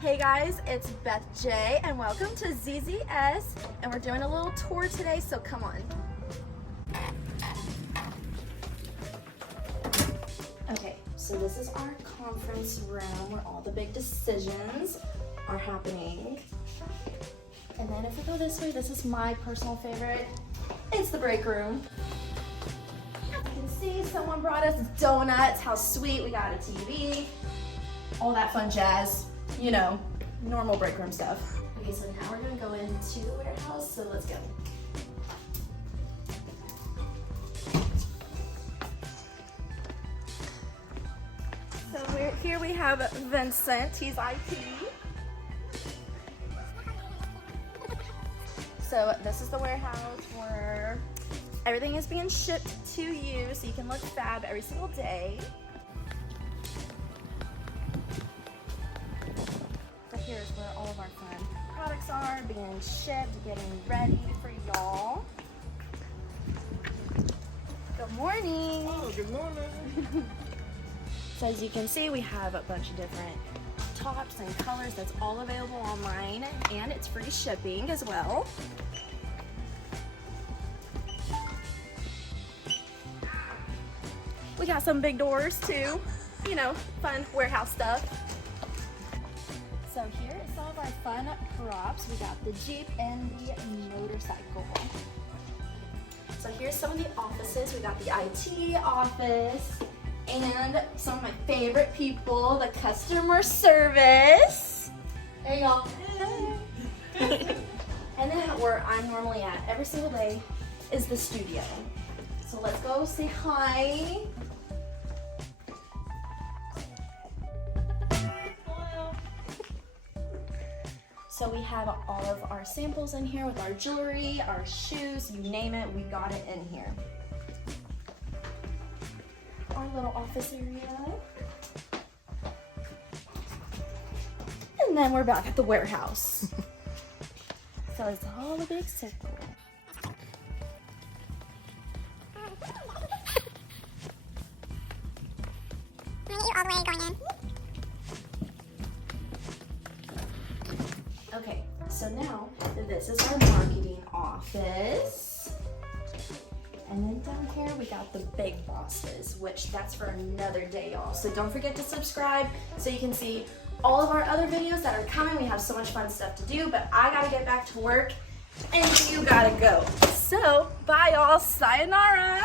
Hey guys, it's Beth J and welcome to ZZS, and we're doing a little tour today, so come on. Okay, so this is our conference room where all the big decisions are happening. And then if we go this way, this is my personal favorite. It's the break room. You can see someone brought us donuts, how sweet, we got a TV, all that fun jazz. You know, normal break room stuff. Okay, so now we're gonna go into the warehouse, so let's go. So here we have Vincent, he's IT. So this is the warehouse where everything is being shipped to you so you can look fab every single day. Here's where all of our fun products are being shipped, getting ready for y'all. Good morning. Oh, good morning. So as you can see, we have a bunch of different tops and colors that's all available online, and it's free shipping as well. We got some big doors too, you know, fun warehouse stuff. So here is some of our fun props. We got the Jeep and the motorcycle. So here's some of the offices. We got the IT office and some of my favorite people, the customer service. Hey y'all. And then where I'm normally at every single day is the studio. So let's go say hi. So we have all of our samples in here with our jewelry, our shoes, you name it, we got it in here. Our little office area. And then we're back at the warehouse. So it's all a big circle. All the way going in. Okay, so now this is our marketing office. And then down here we got the big bosses, which that's for another day, y'all. So don't forget to subscribe so you can see all of our other videos that are coming. We have so much fun stuff to do, but I gotta get back to work and you gotta go. So bye y'all, sayonara.